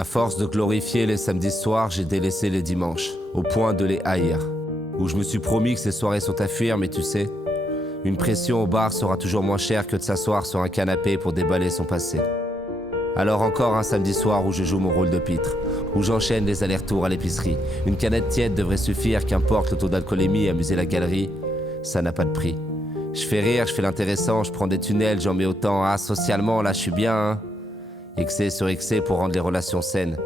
À force de glorifier les samedis soirs, j'ai délaissé les dimanches, au point de les haïr. Où je me suis promis que ces soirées sont à fuir, mais tu sais, une pression au bar sera toujours moins chère que de s'asseoir sur un canapé pour déballer son passé. Alors encore un samedi soir où je joue mon rôle de pitre, où j'enchaîne les allers-retours à l'épicerie. Une canette tiède devrait suffire, qu'importe le taux d'alcoolémie, amuser la galerie, ça n'a pas de prix. Je fais rire, je fais l'intéressant, je prends des tunnels, j'en mets autant. Ah, socialement, là je suis bien, hein. Excès sur excès pour rendre les relations saines.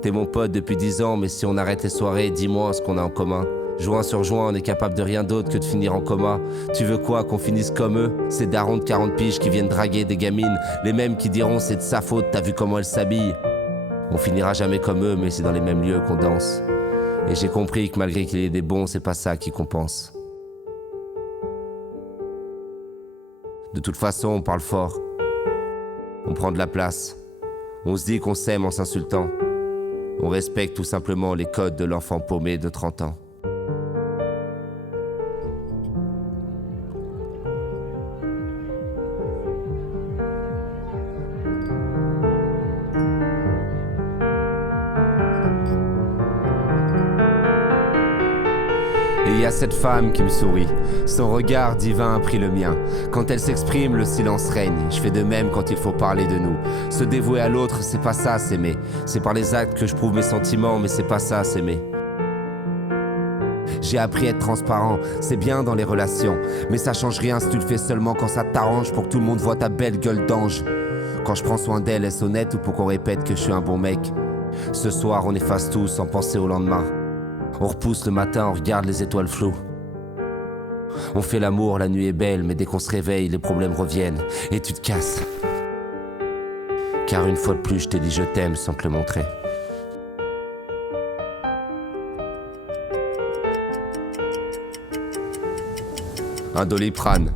T'es mon pote depuis 10 ans, mais si on arrête les soirées, dis-moi ce qu'on a en commun. Joint sur joint, on est capable de rien d'autre que de finir en coma. Tu veux quoi, qu'on finisse comme eux? Ces darons de 40 piges qui viennent draguer des gamines, les mêmes qui diront c'est de sa faute, t'as vu comment elles s'habillent. On finira jamais comme eux, mais c'est dans les mêmes lieux qu'on danse. Et j'ai compris que malgré qu'il y ait des bons, c'est pas ça qui compense. De toute façon, on parle fort. On prend de la place. On se dit qu'on s'aime en s'insultant. On respecte tout simplement les codes de l'enfant paumé de 30 ans. Et il y a cette femme qui me sourit. Son regard divin a pris le mien. Quand elle s'exprime, le silence règne. Je fais de même quand il faut parler de nous. Se dévouer à l'autre, c'est pas ça, s'aimer. C'est par les actes que je prouve mes sentiments, mais c'est pas ça, s'aimer. J'ai appris à être transparent, c'est bien dans les relations. Mais ça change rien si tu le fais seulement quand ça t'arrange, pour que tout le monde voit ta belle gueule d'ange. Quand je prends soin d'elle, est-ce honnête ou pour qu'on répète que je suis un bon mec? Ce soir, on efface tout sans penser au lendemain. On repousse le matin, on regarde les étoiles floues. On fait l'amour, la nuit est belle, mais dès qu'on se réveille, les problèmes reviennent. Et tu te casses. Car une fois de plus, je t'ai dit je t'aime sans te le montrer. Un Doliprane,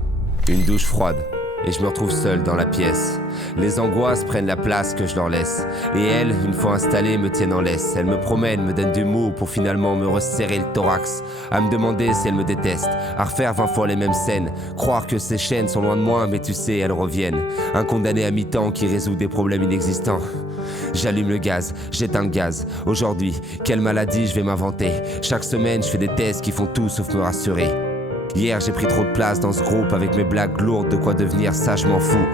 une douche froide, et je me retrouve seul dans la pièce. Les angoisses prennent la place que je leur laisse. Et elles, une fois installées, me tiennent en laisse. Elles me promènent, me donnent du mot pour finalement me resserrer le thorax. À me demander si elles me détestent, à refaire 20 fois les mêmes scènes. Croire que ces chaînes sont loin de moi, mais tu sais, elles reviennent. Un condamné à mi-temps qui résout des problèmes inexistants. J'allume le gaz, j'éteins le gaz. Aujourd'hui, quelle maladie je vais m'inventer? Chaque semaine, je fais des tests qui font tout sauf me rassurer. Hier, j'ai pris trop de place dans ce groupe avec mes blagues lourdes, de quoi devenir ça, je m'en fous.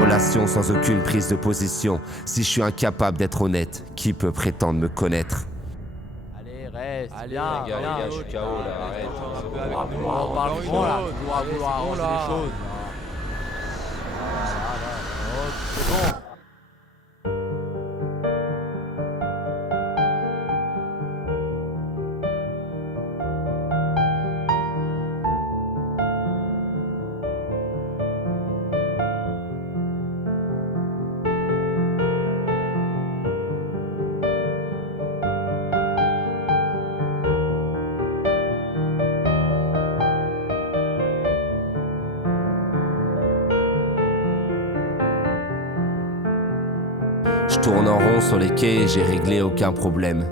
Relation sans aucune prise de position. Si je suis incapable d'être honnête, qui peut prétendre me connaître? Allez, reste. Allez, viens, les gars, viens. je suis KO là, arrête. On parle trop là. On va vouloir arranger les choses. C'est bon. Je tourne en rond sur les quais et j'ai réglé aucun problème.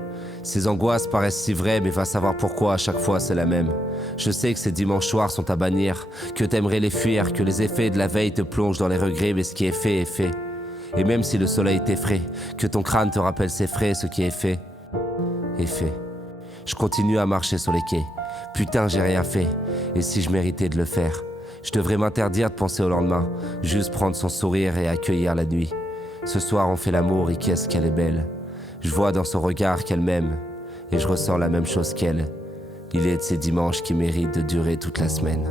Ces angoisses paraissent si vraies, mais va savoir pourquoi à chaque fois c'est la même. Je sais que ces dimanches soirs sont à bannir, que t'aimerais les fuir, que les effets de la veille te plongent dans les regrets, mais ce qui est fait est fait. Et même si le soleil t'effraie, que ton crâne te rappelle ses frais, ce qui est fait est fait. Je continue à marcher sur les quais. Putain, j'ai rien fait. Et si je méritais de le faire? Je devrais m'interdire de penser au lendemain, juste prendre son sourire et accueillir la nuit. Ce soir on fait l'amour et qu'est-ce qu'elle est belle. Je vois dans son regard qu'elle m'aime et je ressens la même chose qu'elle. Il est de ces dimanches qui méritent de durer toute la semaine.